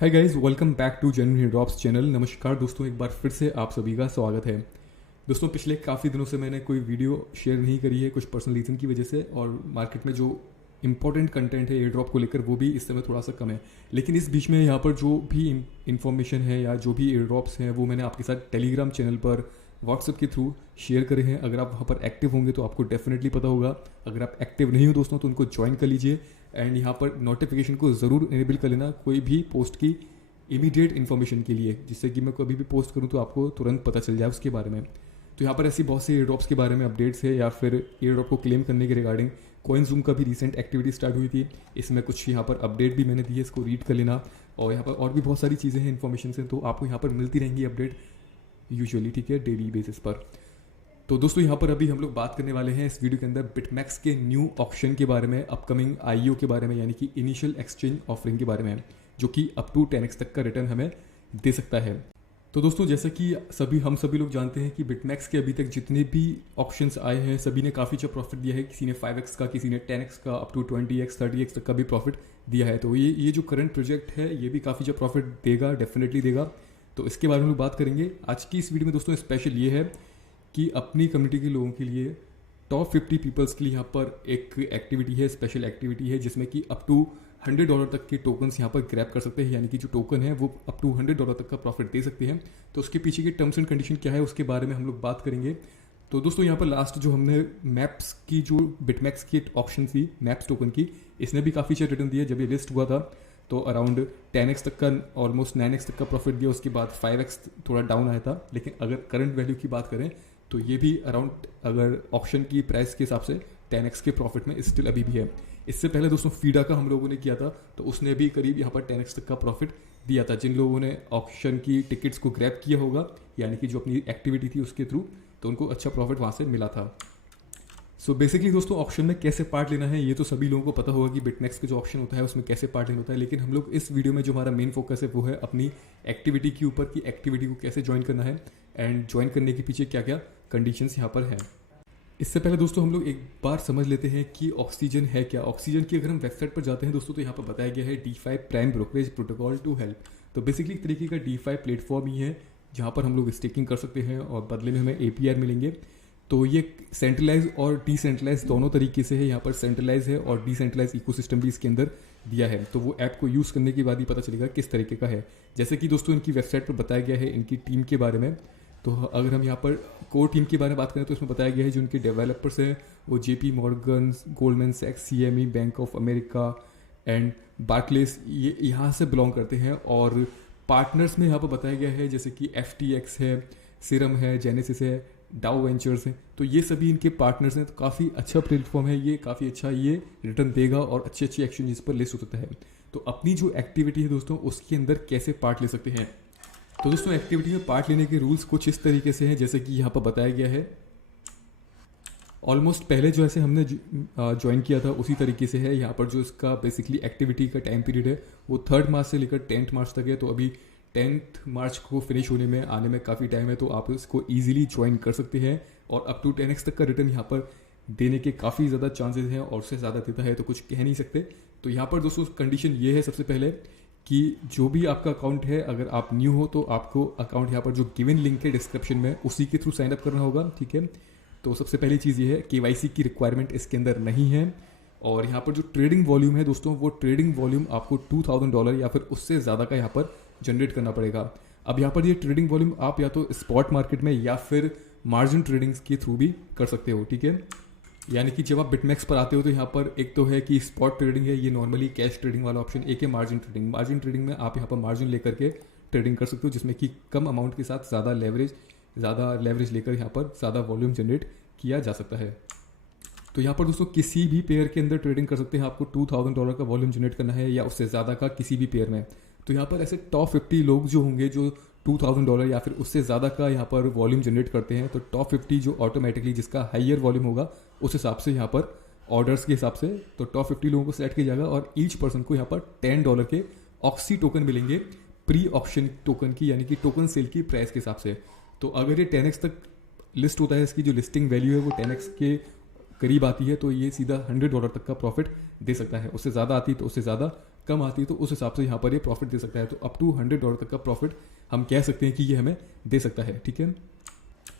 Hi guys, welcome back to genuine drops channel. नमस्कार दोस्तों, एक बार फिर से आप सभी का स्वागत है। दोस्तों, पिछले काफ़ी दिनों से मैंने कोई वीडियो शेयर नहीं करी है कुछ पर्सनल रीज़न की वजह से, और मार्केट में जो इंपॉर्टेंट कंटेंट है एयर ड्रॉप को लेकर वो भी इस समय थोड़ा सा कम है। लेकिन इस बीच में यहाँ पर जो भी इंफॉर्मेशन है या जो भी एयर ड्रॉप्स हैं वो मैंने आपके साथ टेलीग्राम चैनल पर व्हाट्सएप के थ्रू शेयर करे हैं। अगर आप वहाँ पर एक्टिव होंगे तो आपको डेफिनेटली पता होगा। अगर आप एक्टिव नहीं हो दोस्तों तो उनको ज्वाइन कर लीजिए एंड यहाँ पर नोटिफिकेशन को ज़रूर इनेबल कर लेना कोई भी पोस्ट की इमीडिएट इन्फॉर्मेशन के लिए, जिससे कि मैं कभी भी पोस्ट करूँ तो आपको तुरंत पता चल जाए उसके बारे में। तो यहाँ पर ऐसी बहुत सी एयर ड्रॉप्स के बारे में अपडेट्स है, या फिर एयर ड्रॉप को क्लेम करने के रिगार्डिंग कॉइन जूम का भी रिसेंट एक्टिविटी स्टार्ट हुई थी। इसमें कुछ यहाँ पर अपडेट भी मैंने दी है, इसको रीड कर लेना। और यहाँ पर और भी बहुत सारी चीज़ें हैं इन्फॉर्मेशन से, तो आपको यहाँ पर मिलती रहेंगी अपडेट यूजुअली, ठीक है, डेली बेसिस पर। तो दोस्तों यहाँ पर अभी हम लोग बात करने वाले हैं इस वीडियो के अंदर बिटमैक्स के न्यू ऑक्शन के बारे में, अपकमिंग आईओ के बारे में, यानी कि इनिशियल एक्सचेंज ऑफरिंग के बारे में, जो कि अप टू 10x तक का रिटर्न हमें दे सकता है। तो दोस्तों, जैसा कि हम सभी लोग जानते हैं कि बिटमैक्स के अभी तक जितने भी ऑप्शंस आए हैं सभी ने काफ़ी अच्छा प्रॉफिट दिया है। किसी ने 5x का, किसी ने 10x का, अप टू 20x 30x तक का भी प्रॉफिट दिया है। तो ये जो करंट प्रोजेक्ट है ये भी काफ़ी अच्छा प्रॉफिट देगा, डेफिनेटली देगा। तो इसके बारे में हम बात करेंगे आज की इस वीडियो में। दोस्तों, स्पेशल ये है कि अपनी कम्युनिटी के लोगों के लिए टॉप 50 पीपल्स के लिए यहाँ पर एक एक्टिविटी है, स्पेशल एक्टिविटी है, जिसमें कि अप टू $100 तक के टोकन्स यहाँ पर ग्रैब कर सकते हैं। यानी कि जो टोकन है वो अप टू $100 तक का प्रॉफिट दे सकते हैं। तो उसके पीछे की टर्म्स एंड कंडीशन क्या है उसके बारे में हम लोग बात करेंगे। तो दोस्तों, यहाँ पर लास्ट जो हमने मैप्स की जो बिटमैक्स की ऑप्शन थी मैप्स टोकन की, इसने भी काफ़ी अच्छा रिटर्न दिया। जब ये लिस्ट हुआ था तो अराउंड 10x तक का, ऑलमोस्ट 9x तक का प्रॉफिट दिया। उसके बाद 5x थोड़ा डाउन आया था। लेकिन अगर करंट वैल्यू की बात करें तो ये भी अराउंड, अगर ऑप्शन की प्राइस के हिसाब से 10x के प्रॉफिट में स्टिल अभी भी है। इससे पहले दोस्तों फीडा का हम लोगों ने किया था तो उसने भी करीब यहाँ पर 10x तक का प्रॉफिट दिया था। जिन लोगों ने ऑप्शन की टिकट्स को ग्रैब किया होगा, यानी कि जो अपनी एक्टिविटी थी उसके थ्रू, तो उनको अच्छा प्रॉफिट वहाँ से मिला था। सो बेसिकली दोस्तों, ऑप्शन में कैसे पार्ट लेना है ये तो सभी लोगों को पता होगा कि बिटमैक्स का जो ऑप्शन होता है उसमें कैसे पार्ट लेना होता है। लेकिन हम लोग इस वीडियो में जो हमारा मेन फोकस है वो है अपनी एक्टिविटी के ऊपर, कि एक्टिविटी को कैसे ज्वाइन करना है एंड ज्वाइन करने के पीछे क्या क्या कंडीशंस यहाँ पर हैं। इससे पहले दोस्तों हम लोग एक बार समझ लेते हैं कि ऑक्सीजन है क्या। ऑक्सीजन की अगर हम वेबसाइट पर जाते हैं दोस्तों तो यहाँ पर बताया गया है DeFi prime brokerage protocol to help. तो बेसिकली एक तरीके का DeFi प्लेटफॉर्म ही है जहाँ पर हम लोग स्टेकिंग कर सकते हैं और बदले में हमें APR मिलेंगे। तो ये सेंट्रलाइज और डिसेंट्रलाइज दोनों तरीके से है। यहाँ पर सेंट्रलाइज है और डिसेंट्रलाइज इकोसिस्टम भी इसके अंदर दिया है। तो वो ऐप को यूज़ करने के बाद ही पता चलेगा किस तरीके का है। जैसे कि दोस्तों इनकी वेबसाइट पर बताया गया है इनकी टीम के बारे में। तो अगर हम यहाँ पर कोर टीम के बारे में बात करें तो इसमें बताया गया है जो उनके डेवलपर्स हैं वो JP Morgan, गोल्डमैन सैक्स, CME, bank of America and Barclays, ये यहाँ से बिलोंग करते हैं। और पार्टनर्स में यहाँ पर बताया गया है जैसे कि FTX है, सीरम है, जेनेसिस है, डाउ वेंचर्स है। तो ये सभी इनके पार्टनर्स हैं। तो काफ़ी अच्छा प्लेटफॉर्म है ये, काफ़ी अच्छा ये रिटर्न देगा और अच्छे अच्छे एक्सचेंजेस पर लिस्ट हो सकता है। तो अपनी जो एक्टिविटी है दोस्तों उसके अंदर कैसे पार्ट ले सकते हैं। तो दोस्तों एक्टिविटी में पार्ट लेने के रूल्स कुछ इस तरीके से हैं जैसे कि यहाँ पर बताया गया है। ऑलमोस्ट पहले जो ऐसे हमने ज्वाइन किया था उसी तरीके से है। यहाँ पर जो इसका बेसिकली एक्टिविटी का टाइम पीरियड है वो 3 मार्च से लेकर 10 मार्च तक है। तो अभी 10 मार्च को फिनिश होने में आने में काफ़ी टाइम है, तो आप इसको ईजिली ज्वाइन कर सकते हैं। और अप टू 10x तक का रिटर्न यहाँ पर देने के काफ़ी ज़्यादा चांसेस हैं, और उससे ज़्यादा देता है तो कुछ कह नहीं सकते। तो यहाँ पर दोस्तों कंडीशन ये है सबसे पहले कि जो भी आपका अकाउंट है, अगर आप न्यू हो तो आपको अकाउंट यहाँ पर जो गिवन लिंक है डिस्क्रिप्शन में उसी के थ्रू साइन अप करना होगा, ठीक है। तो सबसे पहली चीज़ ये है KYC की रिक्वायरमेंट इसके अंदर नहीं है। और यहाँ पर जो ट्रेडिंग वॉल्यूम है दोस्तों, वो ट्रेडिंग वॉल्यूम आपको $2000 या फिर उससे ज़्यादा का यहाँ पर जनरेट करना पड़ेगा। अब यहाँ पर ये ट्रेडिंग वॉल्यूम आप या तो स्पॉट मार्केट में या फिर मार्जिन ट्रेडिंग्स के थ्रू भी कर सकते हो, ठीक है। यानी कि जब आप बिटमैक्स पर आते हो तो यहाँ पर एक तो है कि स्पॉट ट्रेडिंग है, ये नॉर्मली कैश ट्रेडिंग वाला ऑप्शन। एक है मार्जिन ट्रेडिंग। मार्जिन ट्रेडिंग में आप यहाँ पर मार्जिन लेकर के ट्रेडिंग कर सकते हो, जिसमें कि कम अमाउंट के साथ ज़्यादा लेवरेज लेकर यहाँ पर ज़्यादा वॉल्यूम जनरेट किया जा सकता है। तो यहाँ पर दोस्तों किसी भी पेयर के अंदर ट्रेडिंग कर सकते हैं। आपको $2000 का वॉल्यूम जनरेट करना है या उससे ज़्यादा का किसी भी पेयर में। तो यहाँ पर ऐसे टॉप 50 लोग जो होंगे जो $2000 या फिर उससे ज़्यादा का यहाँ पर वॉल्यूम जनरेट करते हैं, तो टॉप 50 जो ऑटोमेटिकली जिसका हाइयर वॉल्यूम होगा उस हिसाब से यहाँ पर ऑर्डर्स के हिसाब से तो टॉप 50 लोगों को सेलेक्ट किया जाएगा। और ईच पर्सन को यहाँ पर $10 के ऑक्सी टोकन मिलेंगे प्री ऑक्शन टोकन की, यानी कि टोकन सेल की प्राइस के हिसाब से। तो अगर ये 10x तक लिस्ट होता है, इसकी जो लिस्टिंग वैल्यू है वो 10x के करीब आती है, तो ये सीधा $100 तक का प्रॉफिट दे सकता है। उससे ज़्यादा आती है तो उससे ज़्यादा कम आती है तो उस हिसाब से यहाँ पर ये प्रॉफिट दे सकता है। तो अप टू $100 तक का प्रॉफिट हम कह सकते हैं कि ये हमें दे सकता है, ठीक है।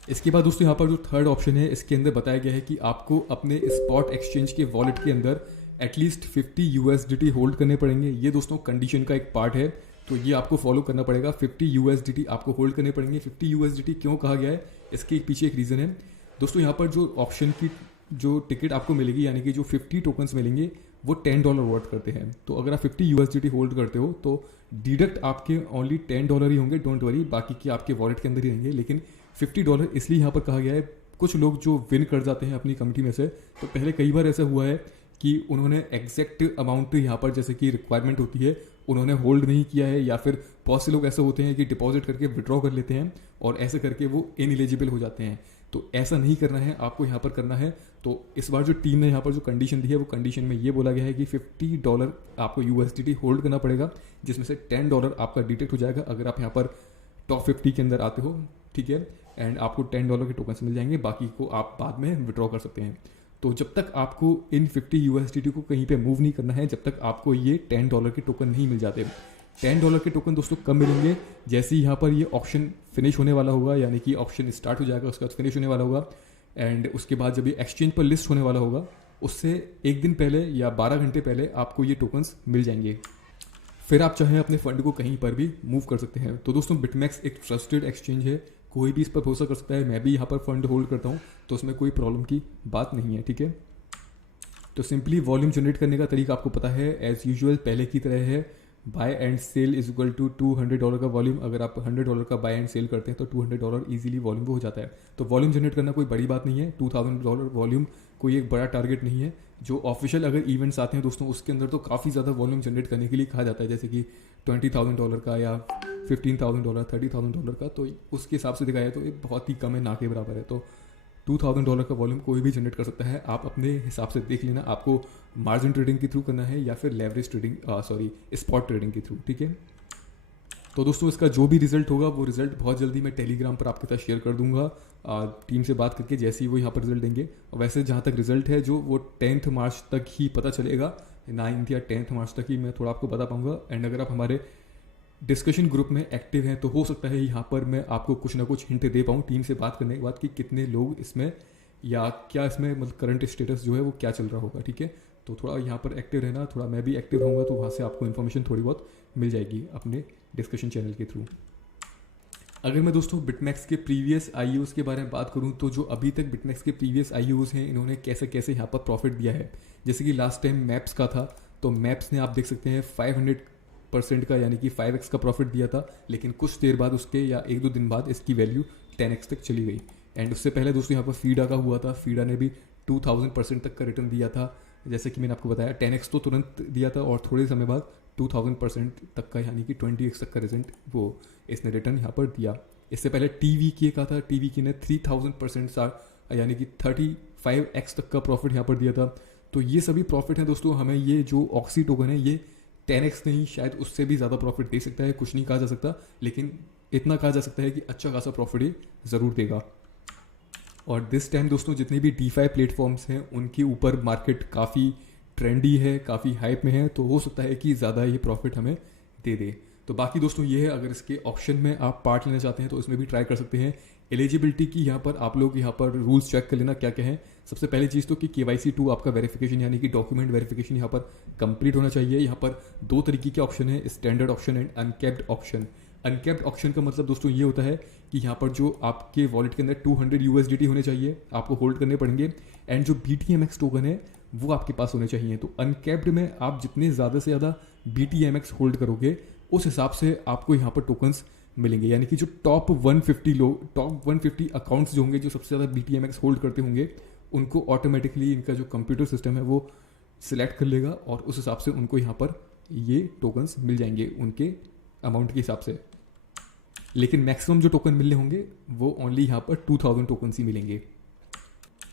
इसके बाद दोस्तों यहाँ पर जो थर्ड ऑप्शन है इसके अंदर बताया गया है कि आपको अपने स्पॉट एक्सचेंज के वॉलेट के अंदर एटलीस्ट 50 USDT होल्ड करने पड़ेंगे। ये दोस्तों कंडीशन का एक पार्ट है, तो ये आपको फॉलो करना पड़ेगा। 50 USDT आपको होल्ड करने पड़ेंगे। 50 USDT क्यों कहा गया है, इसके पीछे एक रीज़न है दोस्तों। यहाँ पर जो ऑप्शन की जो टिकट आपको मिलेगी, यानी कि जो 50 टोकन्स मिलेंगे वो $10 वर्थ करते हैं। तो अगर आप 50 USDT होल्ड करते हो तो डिडक्ट आपके ओनली $10 ही होंगे, डोंट वरी, बाकी के आपके वॉलेट के अंदर ही रहेंगे। लेकिन $50 इसलिए यहाँ पर कहा गया है, कुछ लोग जो विन कर जाते हैं अपनी कमिटी में से, तो पहले कई बार ऐसा हुआ है कि उन्होंने एग्जैक्ट अमाउंट यहाँ पर जैसे कि रिक्वायरमेंट होती है उन्होंने होल्ड नहीं किया है, या फिर बहुत से लोग ऐसे होते हैं कि डिपॉजिट करके विड्रॉ कर लेते हैं और ऐसे करके वो इनएलिजिबल हो जाते हैं। तो ऐसा नहीं करना है, आपको यहाँ पर करना है। तो इस बार जो टीम ने यहाँ पर जो कंडीशन दी है वो कंडीशन में ये बोला गया है कि $50 आपको USDT होल्ड करना पड़ेगा, जिसमें से $10 आपका डिटेक्ट हो जाएगा अगर आप यहाँ पर टॉप 50 के अंदर आते हो, ठीक है। एंड आपको $10 के टोकन्स मिल जाएंगे, बाकी को आप बाद में विड्रॉ कर सकते हैं। तो जब तक आपको इन 50 USDT को कहीं पे मूव नहीं करना है, जब तक आपको ये $10 के टोकन नहीं मिल जाते। $10 के टोकन दोस्तों कब मिलेंगे, जैसे ही यहाँ पर ये ऑप्शन फिनिश होने वाला होगा, यानी कि ऑप्शन स्टार्ट हो जाएगा, उसके बाद फिनिश होने वाला होगा, एंड उसके बाद जब ये एक्सचेंज पर लिस्ट होने वाला होगा उससे एक दिन पहले या 12 घंटे पहले आपको ये टोकन्स मिल जाएंगे। फिर आप चाहें अपने फंड को कहीं पर भी मूव कर सकते हैं। तो दोस्तों बिटमैक्स एक ट्रस्टेड एक्सचेंज है, कोई भी इस पर भरोसा कर सकता है। मैं भी यहाँ पर फंड होल्ड करता हूँ, तो उसमें कोई प्रॉब्लम की बात नहीं है, ठीक है। तो सिंपली वॉल्यूम जनरेट करने का तरीका आपको पता है, एज यूजुअल पहले की तरह है। Buy and sell is equal to $200 का वॉल्यूम। अगर आप $100 का बाय एंड सेल करते हैं तो $200 ईजिली वॉल्यूम हो जाता है। तो वॉल्यूम जनरेट करना कोई बड़ी बात नहीं है। $2000 वॉल्यूम कोई एक बड़ा टारगेट नहीं है। जो ऑफिशियल अगर इवेंट्स आते हैं दोस्तों उसके अंदर तो काफ़ी ज़्यादा वॉल्यूम जनरेट करने के लिए कहा जाता है, जैसे कि $20,000 का या $15,000 $30,000 का। तो उसके हिसाब से दिखाया तो ये बहुत ही कम है, ना के बराबर है। तो $2,000 का वॉल्यूम कोई भी जनरेट कर सकता है। आप अपने हिसाब से देख लेना आपको मार्जिन ट्रेडिंग के थ्रू करना है या फिर लेवरेज ट्रेडिंग स्पॉट ट्रेडिंग के थ्रू, ठीक है। तो दोस्तों इसका जो भी रिजल्ट होगा वो रिजल्ट बहुत जल्दी मैं टेलीग्राम पर आपके साथ शेयर कर दूंगा, टीम से बात करके जैसे ही वो यहाँ पर रिजल्ट देंगे। और वैसे जहाँ तक रिजल्ट है जो वो 10th मार्च तक ही पता चलेगा, 9th या 10th मार्च तक ही मैं थोड़ा आपको बता पाऊंगा। एंड अगर आप हमारे डिस्कशन ग्रुप में एक्टिव हैं तो हो सकता है यहाँ पर मैं आपको कुछ ना कुछ हिंट दे पाऊँ टीम से बात करने के बाद कि कितने लोग इसमें या क्या इसमें मतलब करंट स्टेटस जो है वो क्या चल रहा होगा, ठीक है। तो थोड़ा यहाँ पर एक्टिव रहना, थोड़ा मैं भी एक्टिव रहूँगा, तो वहाँ से आपको इन्फॉर्मेशन थोड़ी बहुत मिल जाएगी अपने डिस्कशन चैनल के थ्रू। अगर मैं दोस्तों बिटमैक्स के प्रीवियस IOs के बारे में बात करूँ तो जो अभी तक बिटमैक्स के प्रीवियस IOs हैं इन्होंने कैसे कैसे यहाँ पर प्रॉफिट दिया है। जैसे कि लास्ट टाइम मैप्स का था, तो मैप्स ने आप देख सकते हैं 500% का यानी कि 5x का प्रॉफिट दिया था, लेकिन कुछ देर बाद उसके या 1-2 दिन बाद इसकी वैल्यू 10x तक चली गई। एंड उससे पहले दोस्तों यहाँ पर फीडा का हुआ था, फीडा ने भी 2000% तक का रिटर्न दिया था। जैसे कि मैंने आपको बताया 10x तो तुरंत दिया था और थोड़े समय बाद 2000% तक का यानी कि 20x तक का रिजल्ट वो इसने रिटर्न यहाँ पर दिया। इससे पहले TVK का था, TVK ने 3000% यानी कि 35x तक का प्रॉफिट यहाँ पर दिया था। तो ये सभी प्रॉफिट हैं दोस्तों। हमें ये जो ऑक्सी टोकन है ये 10x नहीं शायद उससे भी ज़्यादा प्रॉफिट दे सकता है, कुछ नहीं कहा जा सकता, लेकिन इतना कहा जा सकता है कि अच्छा खासा प्रॉफिट ये ज़रूर देगा। और दिस टाइम दोस्तों जितने भी DeFi प्लेटफॉर्म्स हैं उनके ऊपर मार्केट काफ़ी ट्रेंडी है, काफ़ी हाइप में है, तो हो सकता है कि ज़्यादा ये प्रॉफिट हमें दे दे। तो बाकी दोस्तों ये है, अगर इसके ऑप्शन में आप पार्ट लेना चाहते हैं तो इसमें भी ट्राई कर सकते हैं। एलिजिबिलिटी की यहाँ पर आप लोग यहाँ पर रूल्स चेक कर लेना क्या क्या है। सबसे पहली चीज़ तो कि KYC 2 आपका वेरिफिकेशन यानी कि डॉक्यूमेंट वेरिफिकेशन यहाँ पर कंप्लीट होना चाहिए। यहाँ पर 2 तरीके के ऑप्शन है, standard option and uncapped option. Uncapped option का मतलब दोस्तों ये होता है कि यहाँ पर जो आपके वॉलेट के अंदर 200 USDT होने चाहिए, आपको होल्ड करने पड़ेंगे, एंड जो BTMX टोकन है वो आपके पास होने चाहिए। तो अनकैप्ड में आप जितने ज़्यादा से ज़्यादा BTMX होल्ड करोगे उस हिसाब से आपको यहाँ पर टोकन्स मिलेंगे। यानी कि जो टॉप 150 अकाउंट्स जो होंगे जो सबसे ज़्यादा BTMX होल्ड करते होंगे उनको ऑटोमेटिकली इनका जो कंप्यूटर सिस्टम है वो सिलेक्ट कर लेगा और उस हिसाब से उनको यहाँ पर ये टोकन्स मिल जाएंगे उनके अमाउंट के हिसाब से। लेकिन मैक्सिमम जो टोकन मिलने होंगे वो ओनली यहाँ पर 2000 टोकन ही मिलेंगे।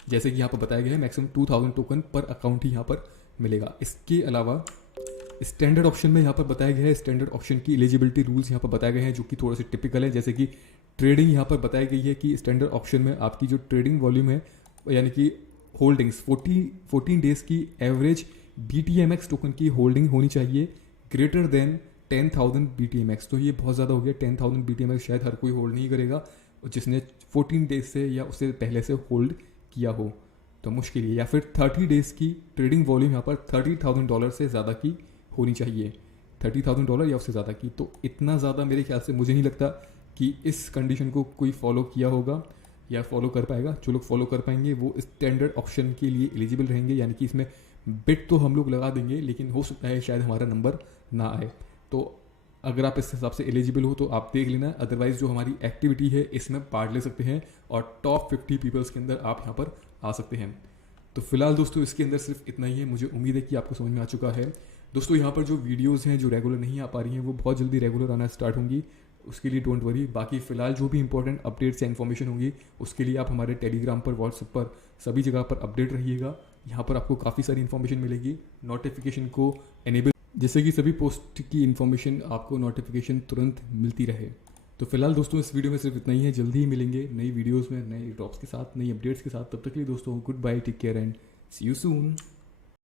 जैसे कि यहाँ पर बताया गया है मैक्सिमम 2000 टोकन पर अकाउंट ही यहाँ पर मिलेगा। इसके अलावा स्टैंडर्ड ऑप्शन में यहाँ पर बताया गया है, स्टैंडर्ड ऑप्शन की एलिजिबिलिटी रूल्स यहाँ पर बताए गए हैं जो कि थोड़ा सा टिपिकल है। जैसे कि ट्रेडिंग यहाँ पर बताई गई है कि स्टैंडर्ड ऑप्शन में आपकी जो ट्रेडिंग वॉल्यूम है यानी कि होल्डिंग्स 14 डेज की एवरेज BTMX टोकन की होल्डिंग होनी चाहिए ग्रेटर देन 10,000 BTMX। तो ये बहुत ज़्यादा हो गया, 10,000 BTMX शायद हर कोई होल्ड नहीं करेगा जिसने 14 डेज से या उससे पहले से होल्ड किया हो, तो मुश्किल है। या फिर 30 डेज़ की ट्रेडिंग वॉल्यूम यहाँ पर $30,000 से ज़्यादा की होनी चाहिए, $30,000 या उससे ज़्यादा की। तो इतना ज़्यादा मेरे ख्याल से मुझे नहीं लगता कि इस कंडीशन को कोई फॉलो किया होगा या फॉलो कर पाएगा। जो लोग फॉलो कर पाएंगे वो स्टैंडर्ड ऑप्शन के लिए एलिजिबल रहेंगे, यानी कि इसमें बिट तो हम लोग लगा देंगे लेकिन हो सकता है शायद हमारा नंबर ना आए। तो अगर आप इस हिसाब से एलिजिबल हो तो आप देख लेना, अदरवाइज जो हमारी एक्टिविटी है इसमें पार्ट ले सकते हैं और टॉप 50 पीपल्स के अंदर आप यहाँ पर आ सकते हैं। तो फिलहाल दोस्तों इसके अंदर सिर्फ इतना ही है। मुझे उम्मीद है कि आपको समझ में आ चुका है। दोस्तों यहाँ पर जो वीडियोज़ हैं जो रेगुलर नहीं आ पा रही हैं वो बहुत जल्दी रेगुलर आना स्टार्ट होंगी, उसके लिए डोंट वरी। बाकी फिलहाल जो भी इंपॉर्टेंट अपडेट्स या इन्फॉर्मेशन होंगी उसके लिए आप हमारे टेलीग्राम पर, व्हाट्सएप पर, सभी जगह पर अपडेट रहिएगा। यहाँ पर आपको काफ़ी सारी इन्फॉर्मेशन मिलेगी। नोटिफिकेशन को एनेबल, जैसे कि सभी पोस्ट की इन्फॉर्मेशन आपको नोटिफिकेशन तुरंत मिलती रहे। तो फिलहाल दोस्तों इस वीडियो में सिर्फ इतना ही है। जल्दी ही मिलेंगे नई वीडियोज़ में, नए ड्रॉप्स के साथ, नई अपडेट्स के साथ। तब तक के लिए दोस्तों goodbye, take care and see you soon.